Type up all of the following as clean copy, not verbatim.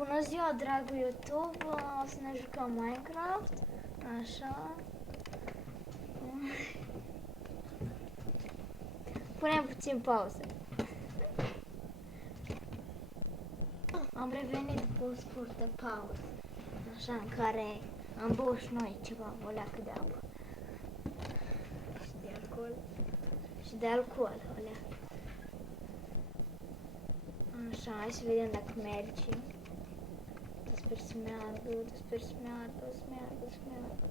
Bună ziua, dragul YouTube, o să ne jucăm Minecraft, așa. Punem puțin pauză. Am revenit după o scurtă pauză, așa, în care am băut și noi ceva, o leacă de apă. Și de alcool. Și de alcool, o leacă. Așa, hai să vedem dacă merge. Sper să meargă, sper să meargă, să meargă, să meargă.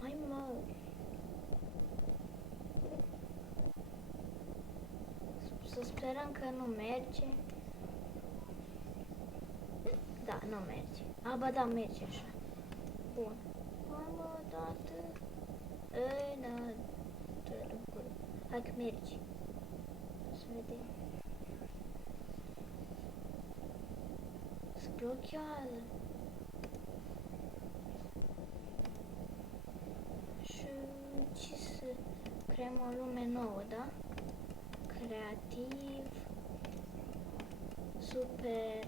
Hai mă! Să sperăm că nu merge. Da, nu merge. A, ba da, merge așa. Bun. Hai mă, tată. Ei, na, hai că merge. Să vedem. Se blochează. Și ce să creăm o lume nouă, da? Creativ, super,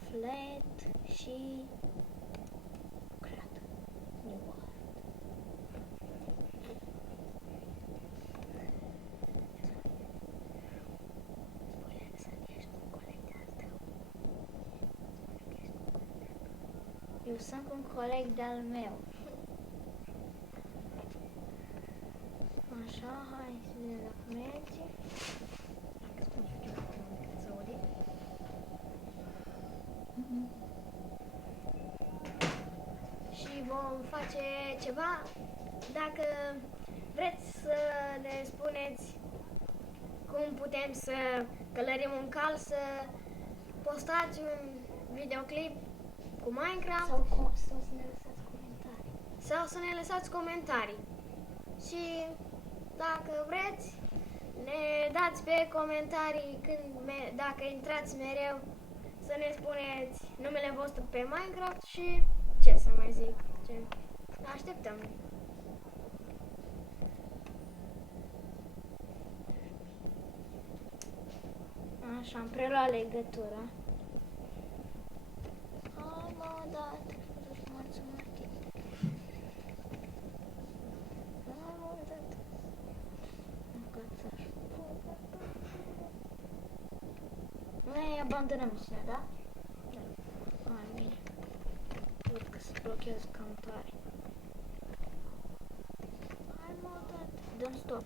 flat și creat. New World. Eu sunt un coleg de-al meu. Așa, hai să vedem dacă merge. Și vom face ceva. Dacă vreți să ne spuneți cum putem să călărim un cal, să postați un videoclip cu Minecraft Sau să ne lăsați comentarii. Sau să ne lăsați comentarii. Și dacă vreți, ne dați pe comentarii dacă intrați mereu, să ne spuneți numele vostru pe Minecraft și ce să mai zic. Așteptăm. Așa, am preluat legătura. Hai mă, da, noi abandonăm misiunea, da? Da. Hai, bine. Văd că se blochează cam tare. Hai mă, tată. Dăm stop.